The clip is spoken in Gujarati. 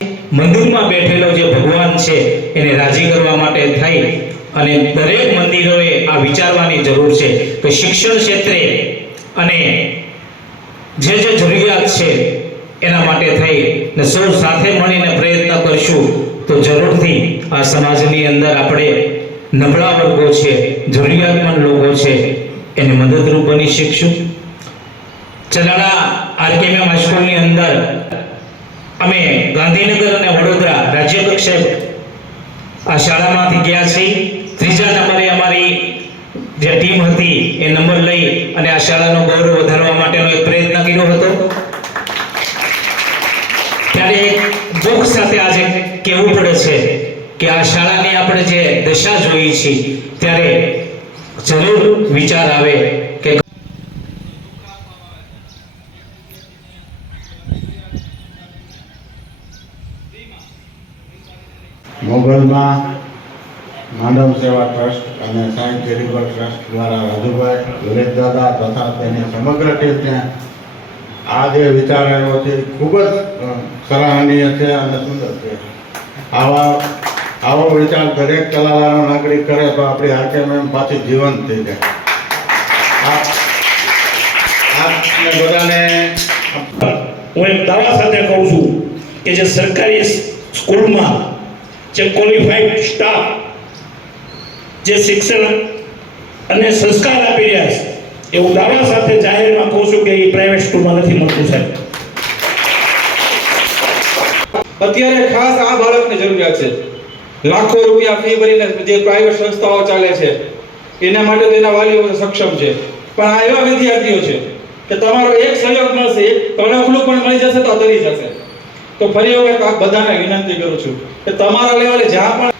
મંદિરમાં બેઠેલો જે ભગવાન છે એને રાજી કરવા માટે થઈ અને દરેક મંદિરોએ આ વિચારવાની જરૂર છે કે શિક્ષણ ક્ષેત્રે અને જે જરૂરિયાત છે એના માટે થઈ ને સૌ સાથે મળીને પ્રયત્ન કરશું તો જરૂરથી આ સમાજની અંદર આપણે નબળા વર્ગો છે, જરૂરિયાતમંદ લોકો છે એને મદદરૂપ બની શકશું. ચલાળા આરકેએમ હાઈસ્કૂલની અંદર અમે ગાંધીનગર અને વડોદરા રાજ્ય કક્ષાએ આ શાળામાંથી ગયા છીએ. ત્રીજા નંબરે અમારી જે ટીમ હતી એ નંબર લઈ અને આ શાળાનો ગૌરવ વધારવા માટેનો એક પ્રયત્ન કર્યો હતો. ત્યારે દુઃખ સાથે આજે કહેવું પડે છે કે આ શાળાની આપણે જે દશા જોઈ છે ત્યારે જરૂર વિચાર આવે કે મોગલમાં માનવ સેવા ટ્રસ્ટ અને સાયન્સ ચેરિટેબલ ટ્રસ્ટ દ્વારા રાજુભાઈ વિરેશદાદા તથા તેની સમગ્ર ટીમને આ જે વિચાર આવ્યો છે ખૂબ જ સરાહનીય છે અને સુંદર છે. આવો વિચાર દરેક કલાકારો નાગરિક કરે તો આપણી આરકેએમ પાછી જીવંત થઈ જાય. આપને બધાને હું એક દાવા સાથે કહું છું કે જે સરકારી સ્કૂલમાં જે ક્વોલિફાઈડ સ્ટાફ જે શિક્ષણ અને સંસ્કાર આપી રહ્યા છે એવું દાવા સાથે જાહેરમાં કહું છું કે એ પ્રાઇવેટ સ્કૂલમાં નથી મળતું સાહેબ. અત્યારે ખાસ આ બાળકની જરૂરિયાત છે. લાખો રૂપિયા ફી ભરીને જે પ્રાઇવેટ સંસ્થાઓ ચાલે છે એના માટે તો એના વાલીઓ સક્ષમ છે, પણ આ એવા વિદ્યાર્થીઓ છે કે તમારો એક સહયોગ મળશે, એક તણખલું પણ મળી જશે તો તરી જશે. તો ફરી વખત આપ બધાને વિનંતી કરું છું કે તમારા લેવલે જ્યાં પણ